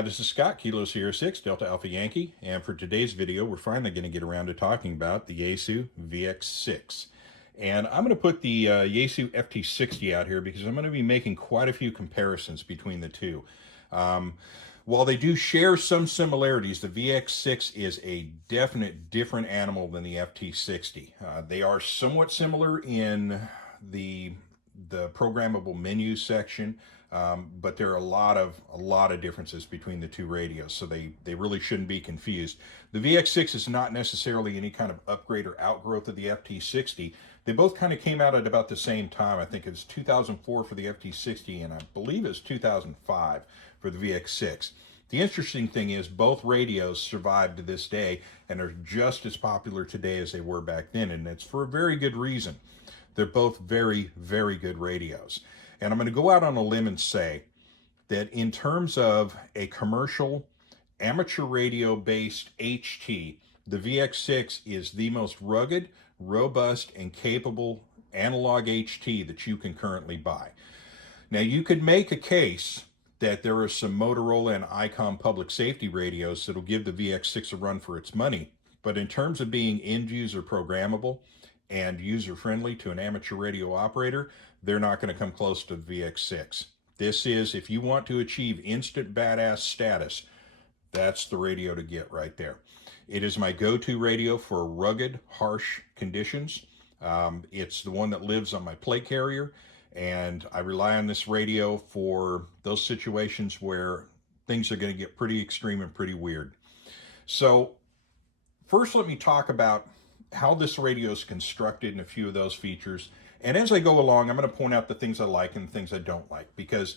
This is Scott, Kilo Sierra 6, Delta Alpha Yankee, and for today's video, we're finally going to get around to talking about the Yaesu VX-6. And I'm going to put the Yaesu FT60 out here because I'm going to be making quite a few comparisons between the two. While they do share some similarities, the VX6 is a definite different animal than the FT60. They are somewhat similar in the programmable menu section, but there are a lot of differences between the two radios, so they really shouldn't be confused. The VX6 is not necessarily any kind of upgrade or outgrowth of the FT60. They both kind of came out at about the same time. I think it was 2004 for the FT60, and I believe it was 2005 for the VX6. The interesting thing is both radios survived to this day and are just as popular today as they were back then, and it's for a very good reason. They're both very, very good radios. And I'm going to go out on a limb and say that in terms of a commercial amateur radio based HT, the VX6 is the most rugged, robust, and capable analog HT that you can currently buy. Now, you could make a case that there are some Motorola and Icom public safety radios that'll give the VX6 a run for its money, but in terms of being end user programmable and user-friendly to an amateur radio operator, they're not going to come close to the VX6. This is, if you want to achieve instant badass status, that's the radio to get right there. It is my go-to radio for rugged, harsh conditions. It's the one that lives on my plate carrier, and I rely on this radio for those situations where things are going to get pretty extreme and pretty weird. So first, let me talk about how this radio is constructed and a few of those features. And as I go along, I'm going to point out the things I like and the things I don't like, because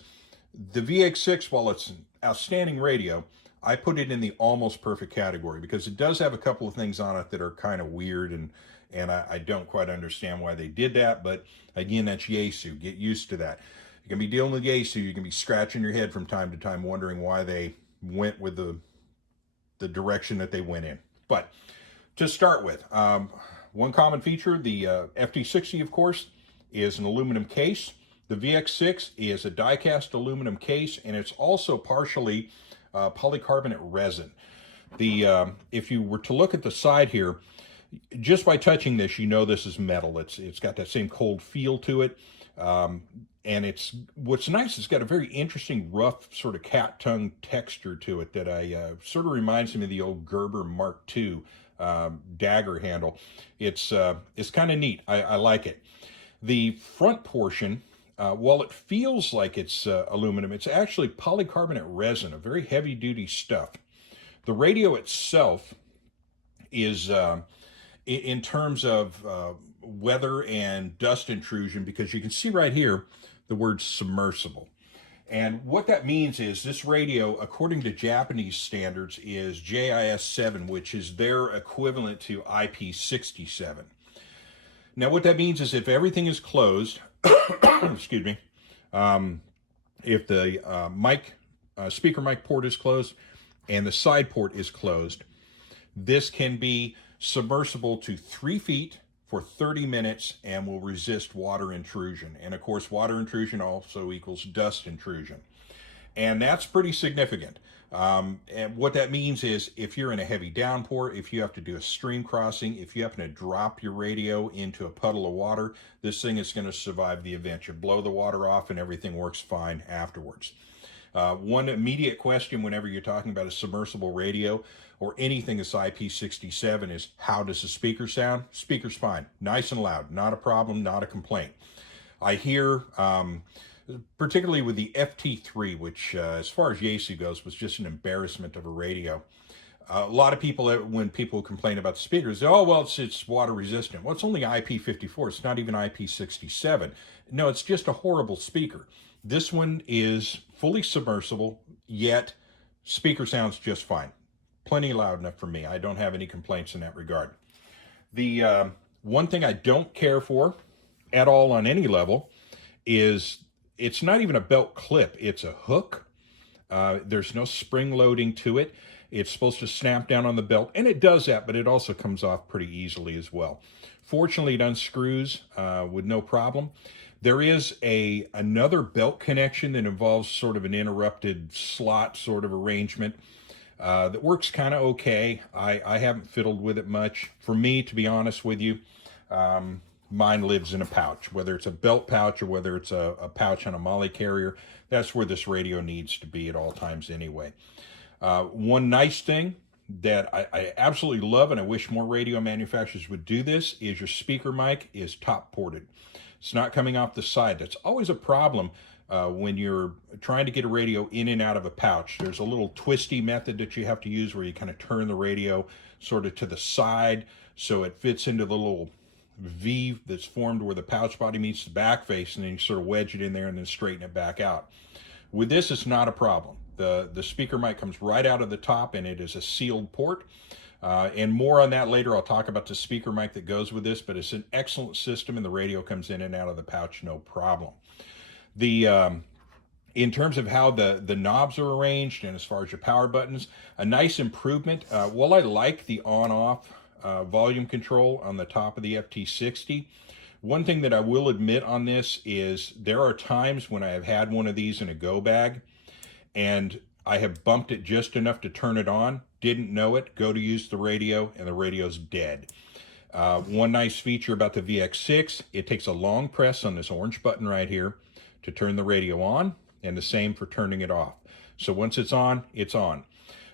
the VX6, while it's an outstanding radio, I put it in the almost perfect category because it does have a couple of things on it that are kind of weird, and I don't quite understand why they did that. But again, that's Yaesu. Get used to that. You're going to be dealing with Yaesu. You're going to be scratching your head from time to time wondering why they went with the direction that they went in. But to start with, one common feature, the FT60, of course, is an aluminum case. The VX6 is a die-cast aluminum case, and it's also partially polycarbonate resin. If you were to look at the side here, just by touching this, you know this is metal. It's got that same cold feel to it. And what's nice, it's got a very interesting rough sort of cat tongue texture to it that sort of reminds me of the old Gerber Mark II dagger handle. It's kind of neat. I like it. The front portion, while it feels like it's aluminum, it's actually polycarbonate resin, a very heavy duty stuff. The radio itself is in terms of weather and dust intrusion, because you can see right here the word submersible. And what that means is this radio, according to Japanese standards, is JIS 7, which is their equivalent to IP67. Now, what that means is if everything is closed, excuse me, if the speaker mic port is closed and the side port is closed, this can be submersible to 3 feet for 30 minutes and will resist water intrusion. And of course, water intrusion also equals dust intrusion. And that's pretty significant. And what that means is if you're in a heavy downpour, if you have to do a stream crossing, if you happen to drop your radio into a puddle of water, this thing is going to survive the event. You blow the water off and everything works fine afterwards. One immediate question whenever you're talking about a submersible radio or anything that's IP67 is, how does the speaker sound? Speaker's fine, nice and loud, not a problem, not a complaint. I hear, particularly with the FT3, which as far as Yaesu goes, was just an embarrassment of a radio. A lot of people, when people complain about the speakers, say, oh, well, it's water resistant. Well, it's only IP54. It's not even IP67. No, it's just a horrible speaker. This one is fully submersible, yet speaker sounds just fine. Plenty loud enough for me. I don't have any complaints in that regard. The one thing I don't care for at all on any level is it's not even a belt clip. It's a hook. There's no spring loading to it. It's supposed to snap down on the belt, and it does that, but it also comes off pretty easily as well. Fortunately, it unscrews with no problem. There is another belt connection that involves sort of an interrupted slot sort of arrangement that works kind of okay. I haven't fiddled with it much. For me, to be honest with you, mine lives in a pouch, whether it's a belt pouch or whether it's a pouch on a molly carrier. That's where this radio needs to be at all times anyway. One nice thing that I absolutely love, and I wish more radio manufacturers would do this, is your speaker mic is top ported. It's not coming off the side. That's always a problem when you're trying to get a radio in and out of a pouch. There's a little twisty method that you have to use where you kind of turn the radio sort of to the side so it fits into the little V that's formed where the pouch body meets the back face, and then you sort of wedge it in there and then straighten it back out. With this, it's not a problem. The speaker mic comes right out of the top, and it is a sealed port. And more on that later. I'll talk about the speaker mic that goes with this, but it's an excellent system, and the radio comes in and out of the pouch, no problem. In terms of how the knobs are arranged and as far as your power buttons, a nice improvement. While I like the on-off volume control on the top of the FT60, one thing that I will admit on this is there are times when I have had one of these in a go bag and I have bumped it just enough to turn it on, didn't know it, go to use the radio, and the radio's dead. One nice feature about the VX6, it takes a long press on this orange button right here to turn the radio on, and the same for turning it off. So once it's on, it's on.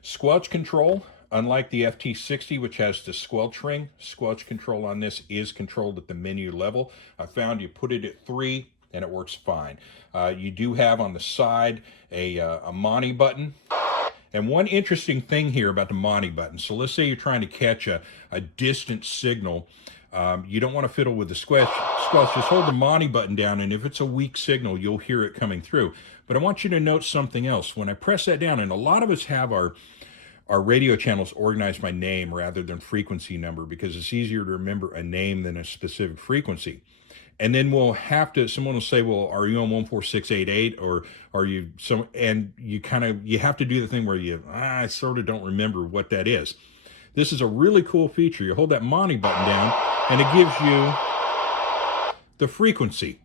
Squelch control, unlike the FT60, which has the squelch ring, squelch control on this is controlled at the menu level. I found you put it at 3 and it works fine. You do have on the side a Monty button. And one interesting thing here about the Monty button, so let's say you're trying to catch a distant signal. You don't want to fiddle with the squelch. Just hold the Monty button down, and if it's a weak signal, you'll hear it coming through. But I want you to note something else. When I press that down, and a lot of us have our radio channels organized by name rather than frequency number because it's easier to remember a name than a specific frequency. And then someone will say, well, are you on 14688 or are you and you have to do the thing where I sort of don't remember what that is. This is a really cool feature. You hold that Monty button down and it gives you the frequency.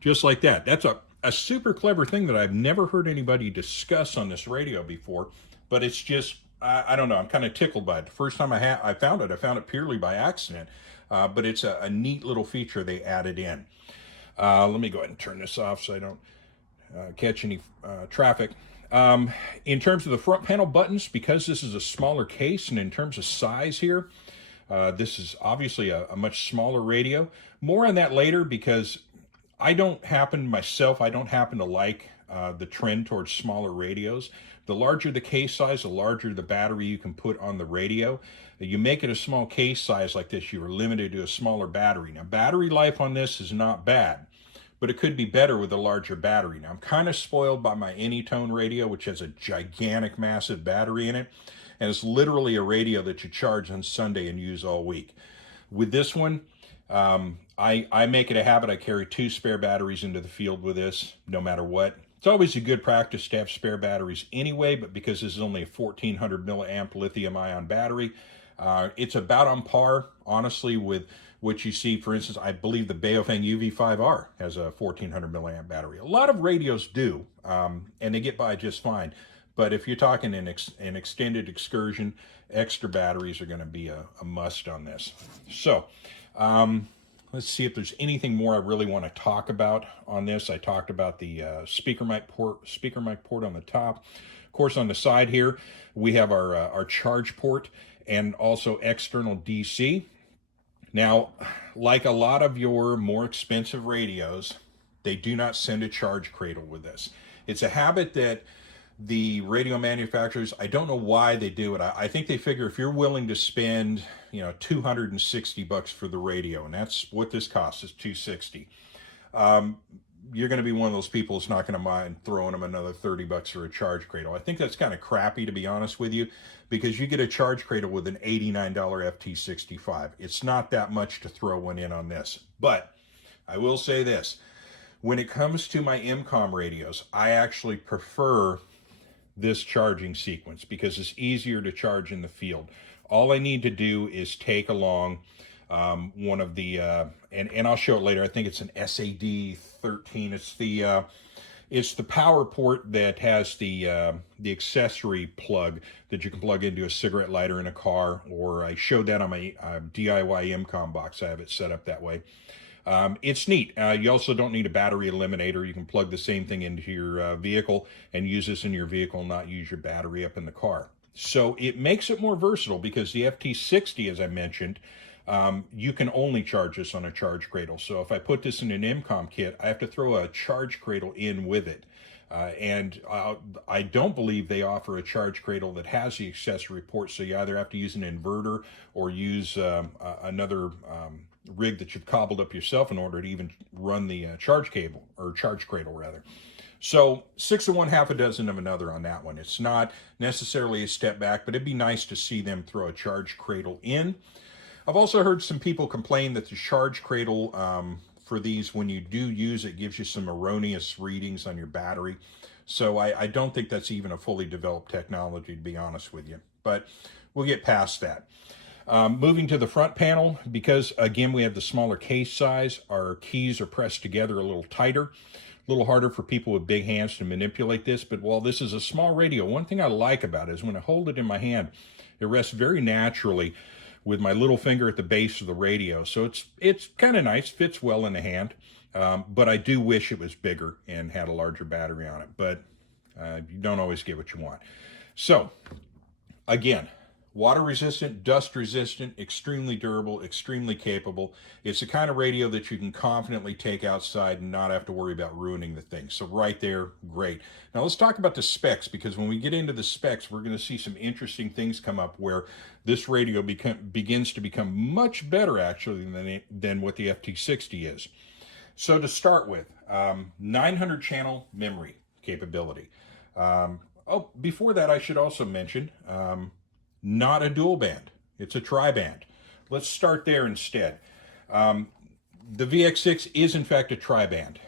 Just like that. That's a super clever thing that I've never heard anybody discuss on this radio before, but it's just, I don't know, I'm kind of tickled by it. The first time I found it purely by accident. But it's a neat little feature they added in. Let me go ahead and turn this off so I don't catch any traffic. In terms of the front panel buttons, because this is a smaller case, and in terms of size here, this is obviously a much smaller radio. More on that later, because I don't happen to like the trend towards smaller radios. The larger the case size, the larger the battery you can put on the radio. You make it a small case size like this, you are limited to a smaller battery. Now, battery life on this is not bad, but it could be better with a larger battery. Now, I'm kind of spoiled by my Anytone radio, which has a gigantic, massive battery in it, and it's literally a radio that you charge on Sunday and use all week. With this one, I make it a habit. I carry 2 spare batteries into the field with this, no matter what. It's always a good practice to have spare batteries anyway, but because this is only a 1400 milliamp lithium ion battery, it's about on par, honestly, with what you see. For instance, I believe the Baofeng UV5R has a 1400 milliamp battery. A lot of radios do, and they get by just fine. But if you're talking an extended excursion, extra batteries are going to be a must on this. So, let's see if there's anything more I really want to talk about on this. I talked about the speaker mic port on the top. Of course, on the side here, we have our charge port and also external DC. Now, like a lot of your more expensive radios, they do not send a charge cradle with this. It's a habit that the radio manufacturers, I don't know why they do it. I think they figure if you're willing to spend, $260 for the radio, and that's what this costs, is $260. You're going to be one of those people that's not going to mind throwing them another $30 for a charge cradle. I think that's kind of crappy, to be honest with you, because you get a charge cradle with an $89 FT65. It's not that much to throw one in on this. But I will say this, when it comes to my MCOM radios, I actually prefer this charging sequence because it's easier to charge in the field. All I need to do is take along one of the, and I'll show it later. I think it's an SAD 13. It's the power port that has the accessory plug that you can plug into a cigarette lighter in a car, or I showed that on my DIY MCOM box. I have it set up that way. It's neat. You also don't need a battery eliminator. You can plug the same thing into your vehicle and use this in your vehicle and not use your battery up in the car. So it makes it more versatile because the FT60, as I mentioned, you can only charge this on a charge cradle. So if I put this in an MCOM kit, I have to throw a charge cradle in with it. And I don't believe they offer a charge cradle that has the accessory port. So you either have to use an inverter or use another rig that you've cobbled up yourself in order to even run the charge cable, or charge cradle rather. So 6 of one, half a dozen of another on that one. It's not necessarily a step back, but it'd be nice to see them throw a charge cradle in. I've also heard some people complain that the charge cradle for these, when you do use it, gives you some erroneous readings on your battery. So I don't think that's even a fully developed technology, to be honest with you. But we'll get past that. Moving to the front panel, because again we have the smaller case size, our keys are pressed together a little tighter, a little harder for people with big hands to manipulate this. But while this is a small radio, one thing I like about it is when I hold it in my hand, it rests very naturally with my little finger at the base of the radio. So it's kind of nice, fits well in the hand. But I do wish it was bigger and had a larger battery on it. But you don't always get what you want. So again, water resistant, dust resistant, extremely durable, extremely capable. It's the kind of radio that you can confidently take outside and not have to worry about ruining the thing. So right there, great. Now let's talk about the specs, because when we get into the specs, we're going to see some interesting things come up where this radio begins to become much better actually than what the FT60 is. So to start with, 900 channel memory capability. Before that, I should also mention, not a dual band. It's a tri-band. Let's start there instead. The VX6 is in fact a tri-band.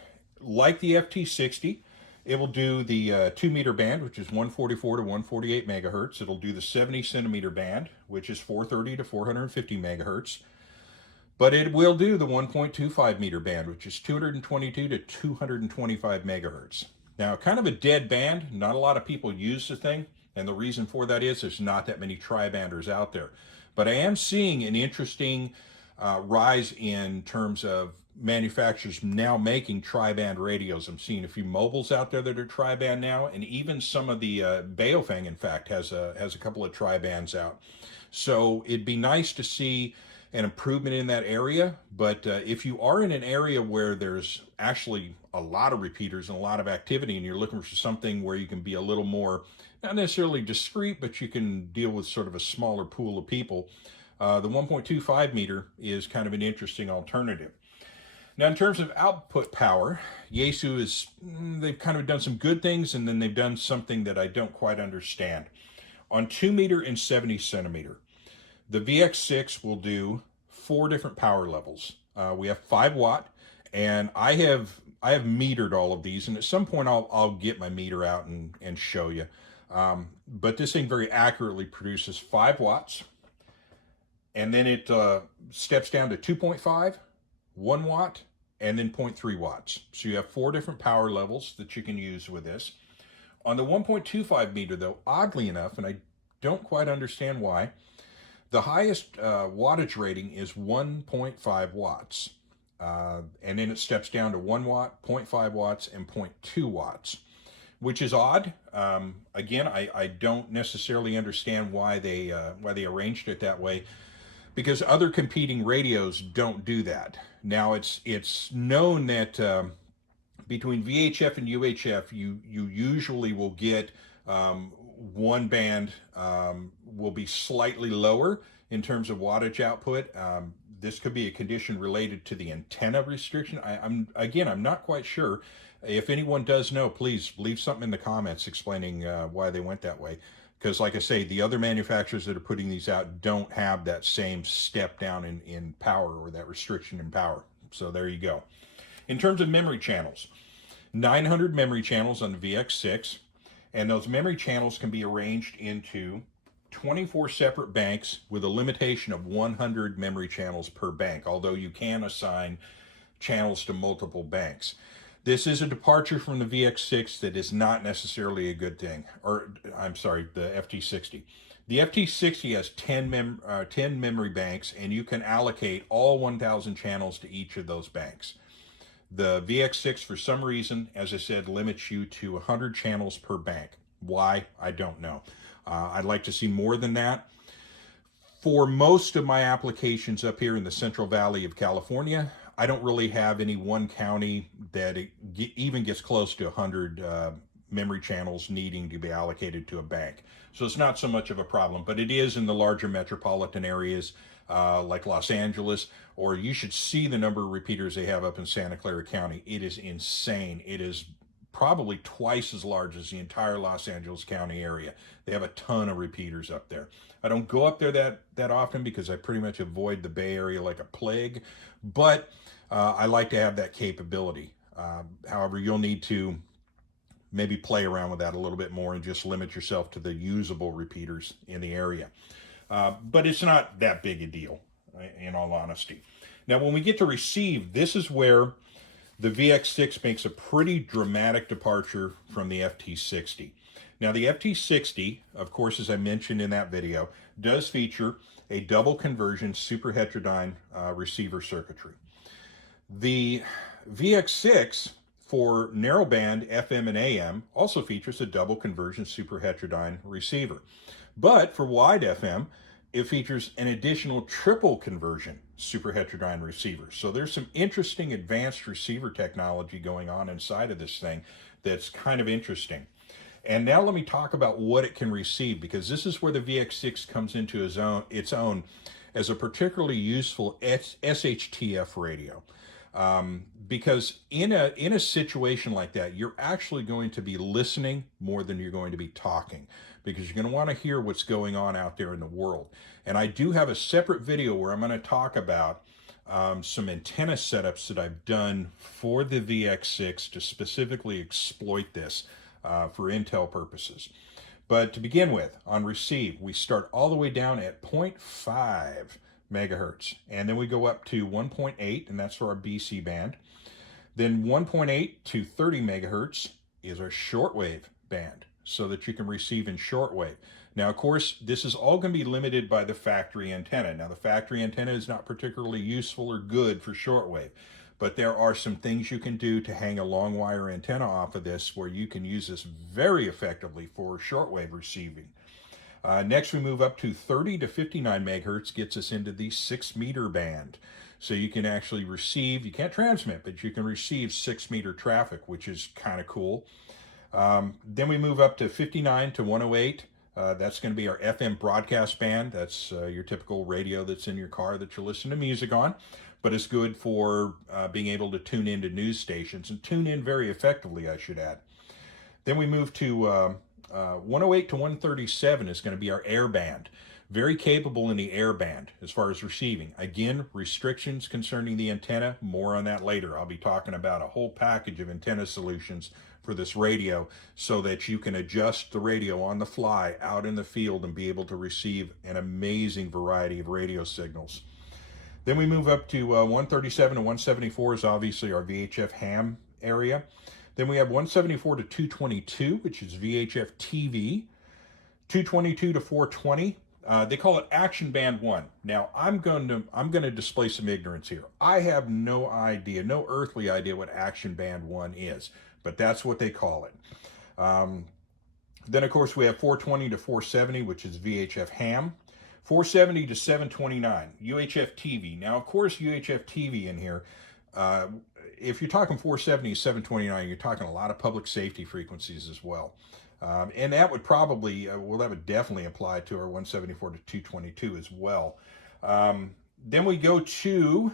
Like the FT60, it will do the 2 meter band, which is 144 to 148 megahertz. It'll do the 70 centimeter band, which is 430 to 450 megahertz. But it will do the 1.25 meter band, which is 222 to 225 megahertz. Now, kind of a dead band. Not a lot of people use the thing. And the reason for that is there's not that many tri-banders out there. But I am seeing an interesting rise in terms of manufacturers now making tri-band radios. I'm seeing a few mobiles out there that are tri-band now, and even some of the Baofeng, in fact, has a couple of tri-bands out. So it'd be nice to see an improvement in that area. But if you are in an area where there's actually a lot of repeaters and a lot of activity, and you're looking for something where you can be a little more, not necessarily discreet, but you can deal with sort of a smaller pool of people, the 1.25 meter is kind of an interesting alternative. Now, in terms of output power, Yaesu they've kind of done some good things, and then they've done something that I don't quite understand. On 2 meter and 70 centimeter, the VX6 will do 4 different power levels. We have 5 watt, and I have metered all of these, and at some point I'll get my meter out and show you. But this thing very accurately produces 5 watts, and then it steps down to 2.5, 1 watt, and then 0.3 watts. So you have 4 different power levels that you can use with this. On the 1.25 meter, though, oddly enough, and I don't quite understand why, the highest wattage rating is 1.5 watts. And then it steps down to 1 watt, 0.5 watts, and 0.2 watts, which is odd. Again, I don't necessarily understand why they arranged it that way, because other competing radios don't do that. Now, it's known that between VHF and UHF, you usually will get one band will be slightly lower in terms of wattage output. This could be a condition related to the antenna restriction. I'm not quite sure. If anyone does know, please leave something in the comments explaining why they went that way. Because like I say, the other manufacturers that are putting these out don't have that same step down in power, or that restriction in power. So there you go. In terms of memory channels, 900 memory channels on the VX6, and those memory channels can be arranged into 24 separate banks with a limitation of 100 memory channels per bank, although you can assign channels to multiple banks. This is a departure from the VX6 that is not necessarily a good thing. Or, I'm sorry, the FT60. The FT60 has 10 memory banks, and you can allocate all 1,000 channels to each of those banks. The VX6, for some reason, as I said, limits you to 100 channels per bank. Why? I don't know. I'd like to see more than that. For most of my applications up here in the Central Valley of California, I don't really have any one county that even gets close to 100 memory channels needing to be allocated to a bank. So it's not so much of a problem, but it is in the larger metropolitan areas like Los Angeles, or you should see the number of repeaters they have up in Santa Clara County. It is insane. It is probably twice as large as the entire Los Angeles County area. They have a ton of repeaters up there. I don't go up there that often because I pretty much avoid the Bay Area like a plague, but I like to have that capability. However, you'll need to maybe play around with that a little bit more and just limit yourself to the usable repeaters in the area. But it's not that big a deal, in all honesty. Now, when we get to receive, this is where the VX6 makes a pretty dramatic departure from the FT60. Now, the FT60, of course, as I mentioned in that video, does feature a double conversion superheterodyne receiver circuitry. The VX6 for narrowband FM and AM also features a double conversion superheterodyne receiver. But for wide FM, it features an additional triple conversion superheterodyne receiver. So there's some interesting advanced receiver technology going on inside of this thing that's kind of interesting. And now let me talk about what it can receive, because this is where the VX6 comes into its own as a particularly useful SHTF radio. Because in a situation like that, you're actually going to be listening more than you're going to be talking, because you're going to want to hear what's going on out there in the world. And I do have a separate video where I'm going to talk about some antenna setups that I've done for the VX6 to specifically exploit this for intel purposes. But to begin with, on receive, we start all the way down at 0.5 megahertz, and then we go up to 1.8, and that's for our BC band. Then 1.8 to 30 megahertz is our shortwave band, so that you can receive in shortwave. Now, of course, this is all going to be limited by the factory antenna. Now, the factory antenna is not particularly useful or good for shortwave, but there are some things you can do to hang a long wire antenna off of this where you can use this very effectively for shortwave receiving. Next, we move up to 30 to 59 megahertz, gets us into the 6 meter band. So you can actually receive, you can't transmit, but you can receive 6 meter traffic, which is kind of cool. Then we move up to 59 to 108. That's going to be our FM broadcast band. That's your typical radio that's in your car that you listen to music on, but it's good for being able to tune into news stations and tune in very effectively, I should add. Then we move to 108 to 137 is going to be our air band. Very capable in the air band as far as receiving. Again, restrictions concerning the antenna, more on that later. I'll be talking about a whole package of antenna solutions for this radio so that you can adjust the radio on the fly out in the field and be able to receive an amazing variety of radio signals. Then we move up to 137 to 174 is obviously our VHF ham area. Then we have 174 to 222, which is VHF TV. 222 to 420. They call it Action Band 1. Now, I'm going to display some ignorance here. I have no idea, no earthly idea what Action Band 1 is, but that's what they call it. Then, of course, we have 420 to 470, which is VHF ham. 470 to 729, UHF TV. Now, of course, UHF TV in here, if you're talking 470 to 729, you're talking a lot of public safety frequencies as well. And that would probably, that would definitely apply to our 174 to 222 as well. Then we go to,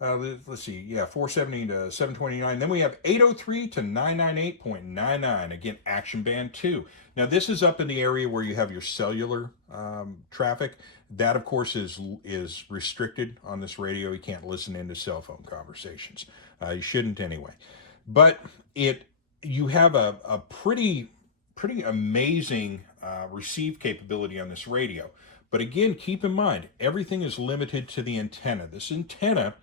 let's see, yeah, 470 to 729. Then we have 803 to 998.99, again, Action Band 2. Now, this is up in the area where you have your cellular traffic. That, of course, is restricted on this radio. You can't listen into cell phone conversations. You shouldn't anyway. But you have a pretty pretty amazing receive capability on this radio. But again, keep in mind, everything is limited to the antenna. This antenna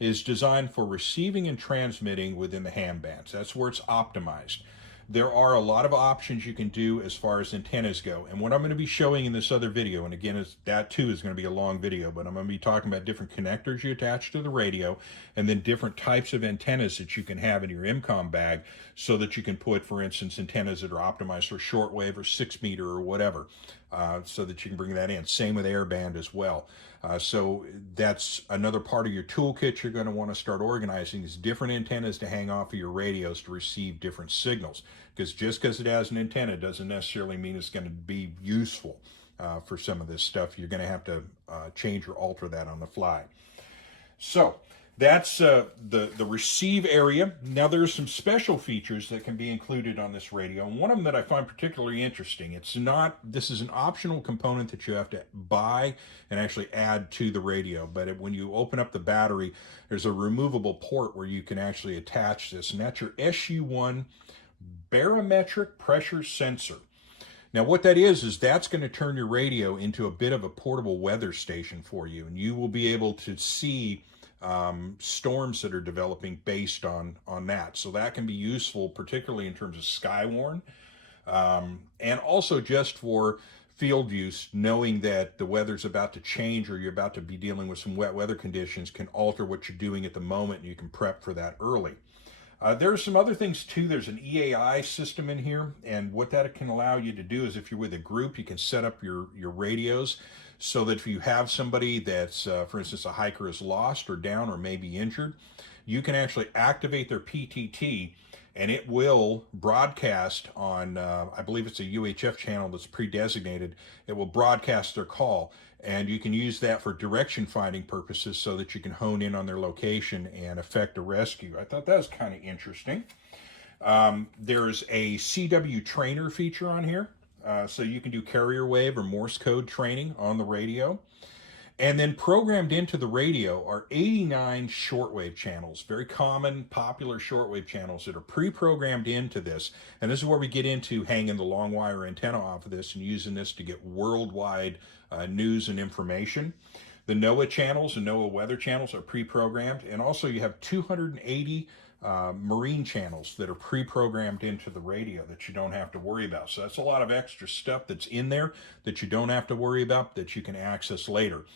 is designed for receiving and transmitting within the ham bands. That's where it's optimized. There are a lot of options you can do as far as antennas go. And what I'm going to be showing in this other video, and again, that too is going to be a long video, but I'm going to be talking about different connectors you attach to the radio, and then different types of antennas that you can have in your MCOM bag so that you can put, for instance, antennas that are optimized for shortwave or 6 meter or whatever, so that you can bring that in. Same with airband as well. So that's another part of your toolkit you're going to want to start organizing, is different antennas to hang off of your radios to receive different signals. Because just because it has an antenna doesn't necessarily mean it's going to be useful for some of this stuff. You're going to have to change or alter that on the fly. So that's the receive area. Now there's some special features that can be included on this radio, and one of them that I find particularly interesting. This is an optional component that you have to buy and actually add to the radio, but when you open up the battery, there's a removable port where you can actually attach this, and that's your SU1 barometric pressure sensor. Now what that is that's going to turn your radio into a bit of a portable weather station for you, and you will be able to see storms that are developing based on that. So that can be useful, particularly in terms of Skywarn, and also just for field use, knowing that the weather's about to change or you're about to be dealing with some wet weather conditions can alter what you're doing at the moment, and you can prep for that early. There are some other things too. There's an EAI system in here, and what that can allow you to do is if you're with a group, you can set up your radios so that if you have somebody that's, for instance, a hiker is lost or down or maybe injured, you can actually activate their PTT, and it will broadcast on, I believe it's a UHF channel that's pre-designated. It will broadcast their call, and you can use that for direction finding purposes so that you can hone in on their location and effect a rescue. I thought that was kind of interesting. There's a CW trainer feature on here. So you can do carrier wave or Morse code training on the radio. And then programmed into the radio are 89 shortwave channels, very common, popular shortwave channels that are pre-programmed into this. And this is where we get into hanging the long wire antenna off of this and using this to get worldwide news and information. The NOAA channels and NOAA weather channels are pre-programmed. And also you have 280 marine channels that are pre-programmed into the radio that you don't have to worry about. So that's a lot of extra stuff that's in there that you don't have to worry about, that you can access later.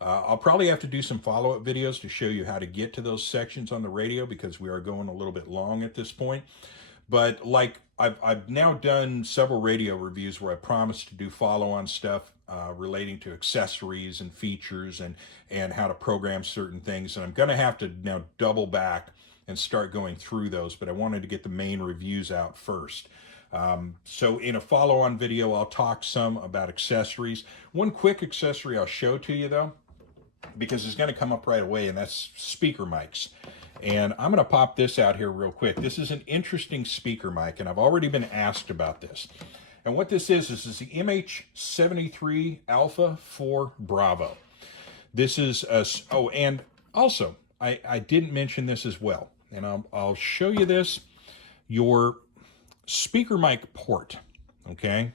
I'll probably have to do some follow-up videos to show you how to get to those sections on the radio, because we are going a little bit long at this point. But like I've now done several radio reviews where I promised to do follow-on stuff relating to accessories and features and how to program certain things. And I'm going to have to now double back and start going through those, but I wanted to get the main reviews out first. So in a follow-on video, I'll talk some about accessories. One quick accessory I'll show to you though, because it's going to come up right away, and that's speaker mics. And I'm going to pop this out here real quick. This is an interesting speaker mic, and I've already been asked about this. And what this is the MH73 Alpha 4 Bravo. This is oh, and also I didn't mention this as well, and I'll show you this. Your speaker mic port, okay,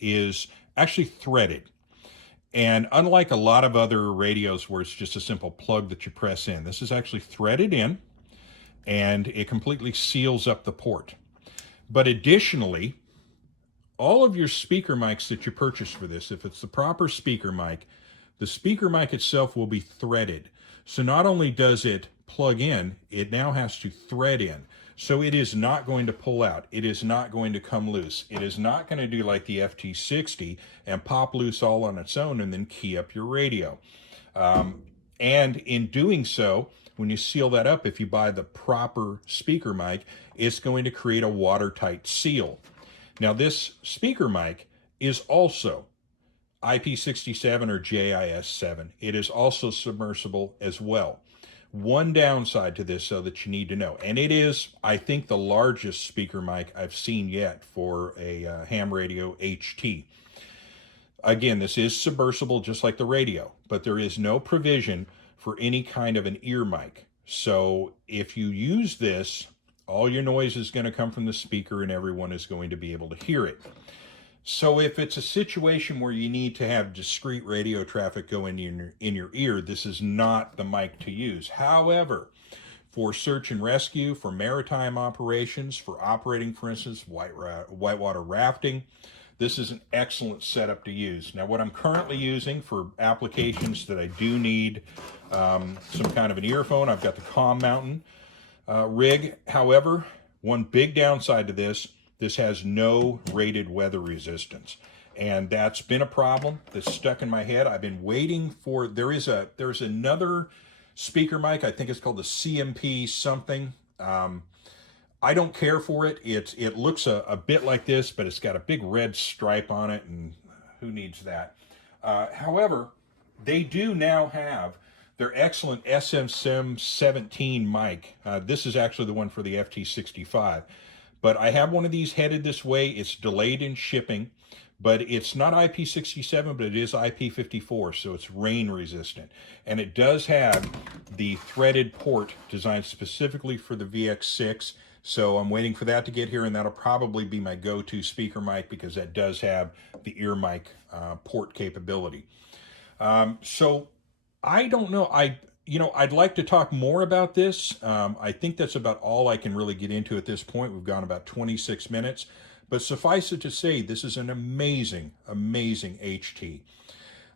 is actually threaded. And unlike a lot of other radios where it's just a simple plug that you press in, this is actually threaded in, and it completely seals up the port. But additionally, all of your speaker mics that you purchase for this, if it's the proper speaker mic, the speaker mic itself will be threaded. So not only does it plug in, it now has to thread in. So it is not going to pull out. It is not going to come loose. It is not going to do like the FT60 and pop loose all on its own and then key up your radio. And in doing so, when you seal that up, if you buy the proper speaker mic, it's going to create a watertight seal. Now this speaker mic is also IP67 or JIS7. It is also submersible as well. One downside to this, though, that you need to know, and it is, I think, the largest speaker mic I've seen yet for a ham radio HT. Again, this is submersible just like the radio, but there is no provision for any kind of an ear mic. So if you use this All your noise is going to come from the speaker and everyone is going to be able to hear it. So if it's a situation where you need to have discrete radio traffic go in your ear, this is not the mic to use. However, for search and rescue, for maritime operations, for operating, for instance, whitewater rafting, this is an excellent setup to use. Now, what I'm currently using for applications that I do need some kind of an earphone, I've got the Calm Mountain rig. However, one big downside to this has no rated weather resistance. And that's been a problem that's stuck in my head. I've been waiting for, there's another speaker mic, I think it's called the CMP something. I don't care for it. It looks a bit like this, but it's got a big red stripe on it, and who needs that? However, they do now have their excellent SM-SIM 17 mic. This is actually the one for the FT65. But I have one of these headed this way. It's delayed in shipping, but it's not IP67, but it is IP54, so it's rain resistant. And it does have the threaded port designed specifically for the VX6. So I'm waiting for that to get here, and that'll probably be my go-to speaker mic because that does have the ear mic port capability. So I don't know. I'd like to talk more about this. I think that's about all I can really get into at this point. We've gone about 26 minutes, but suffice it to say, this is an amazing, amazing HT.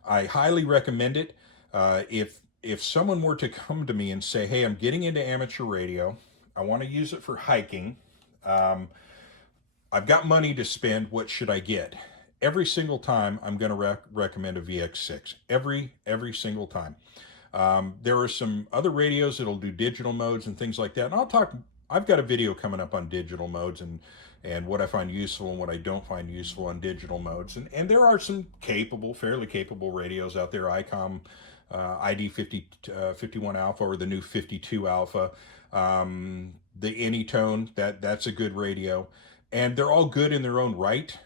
I highly recommend it. If someone were to come to me and say, hey, I'm getting into amateur radio, I want to use it for hiking, I've got money to spend, what should I get? Every single time I'm going to recommend a VX6. Every single time. There are some other radios that'll do digital modes and things like that. And I've got a video coming up on digital modes and what I find useful and what I don't find useful on digital modes. And there are some fairly capable radios out there. ICOM, ID51 Alpha, or the new 52 Alpha, the Anytone, that's a good radio. And they're all good in their own right.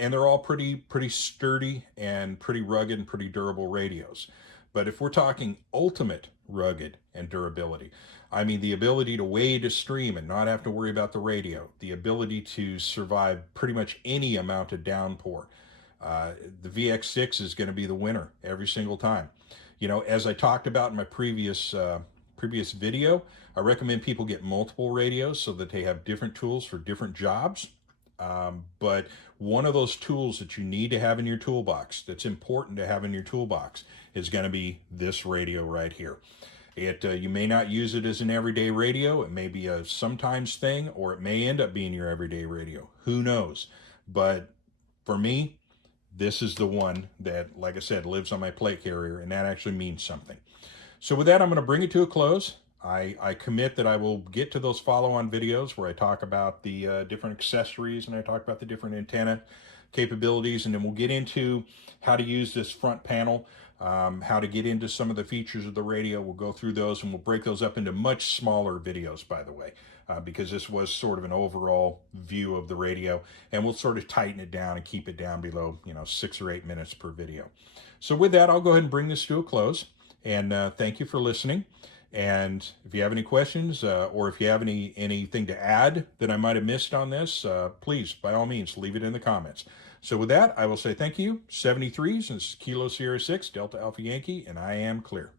And they're all pretty sturdy and pretty rugged and pretty durable radios. But if we're talking ultimate rugged and durability, I mean the ability to wade a stream and not have to worry about the radio, the ability to survive pretty much any amount of downpour, the VX6 is going to be the winner every single time. You know, as I talked about in my previous video, I recommend people get multiple radios so that they have different tools for different jobs. But one of those tools that you need to have in your toolbox, that's important to have in your toolbox, is going to be this radio right here. You may not use it as an everyday radio. It may be a sometimes thing, or it may end up being your everyday radio. Who knows? But for me, this is the one that, like I said, lives on my plate carrier, and that actually means something. So with that, I'm going to bring it to a close. I commit that I will get to those follow-on videos where I talk about the different accessories and I talk about the different antenna capabilities, and then we'll get into how to use this front panel, how to get into some of the features of the radio. We'll go through those, and we'll break those up into much smaller videos, by the way, because this was sort of an overall view of the radio, and we'll sort of tighten it down and keep it down below 6 or 8 minutes per video. So with that, I'll go ahead and bring this to a close, and thank you for listening. And if you have any questions, or if you have anything to add that I might have missed on this, please, by all means, leave it in the comments. So with that, I will say thank you. 73s, and this is Kilo Sierra 6, Delta Alpha Yankee, and I am clear.